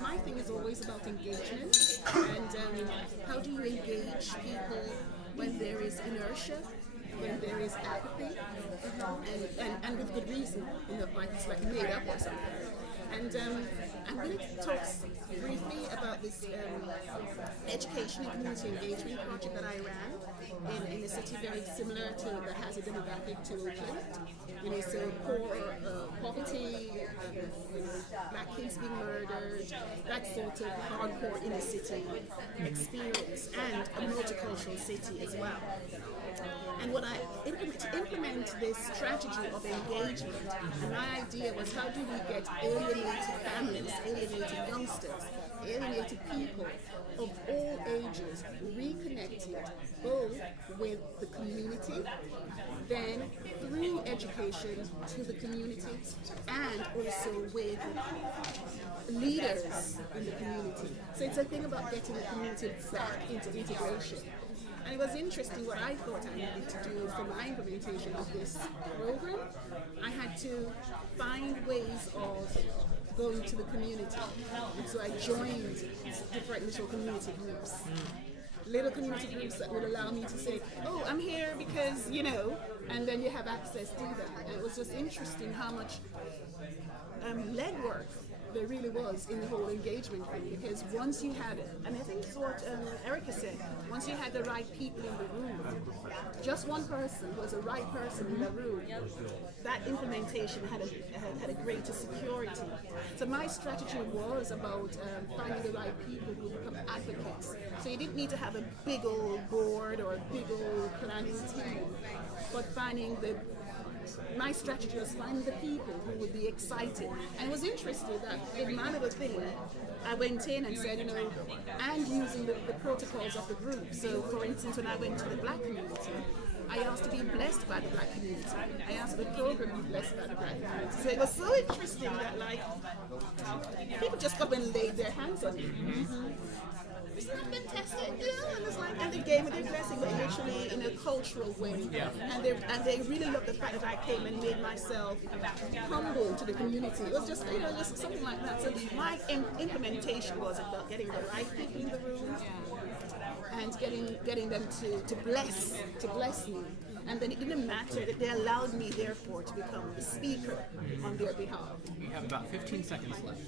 My thing is always about engagement and how do you engage people when there is inertia, when there is apathy, and with good reason, like it's like made up or something. And I'm going to talk briefly about this education and community engagement project that I ran in a city very similar to that has a demographic to Oakland. So poor, poverty, black kids being murdered, that sort of hardcore inner city experience, and a multicultural city as well. And what to implement this strategy of engagement, and my idea was how do we get alienated families, alienated youngsters, alienated people of all ages reconnected both with the community, then through education to the community, and also with leaders in the community. So it's a thing about getting the community back into integration. And it was interesting what I thought I needed to do for my implementation of this program. I had to find ways of going to the community. And so I joined different little community groups. Little community groups that would allow me to say, oh, I'm here because, and then you have access to that. And it was just interesting how much legwork there really was in the whole engagement thing, because once you had it, and I think it's what Erica said, once you had the right people in the room, just one person was the right person in the room, that implementation had a greater security. So my strategy was about finding the right people who would become advocates. So you didn't need to have a big old board or a big old planning team, but my strategy was finding the people who would be excited. And it was interesting that in my little thing, I went in and said, and using the protocols of the group. So for instance, when I went to the black community, I asked to be blessed by the black community. I asked the program to be blessed by the black community. So it was so interesting that people just come and laid their hands on me. Isn't that fantastic? And they gave me their blessing, but literally in a cultural way. And they really loved the fact that I came and made myself humble to the community. It was just just something like that. So my implementation was about getting the right people in the room and getting them to bless me. And then it didn't matter that they allowed me, therefore, to become the speaker on their behalf. We have about 15 seconds left.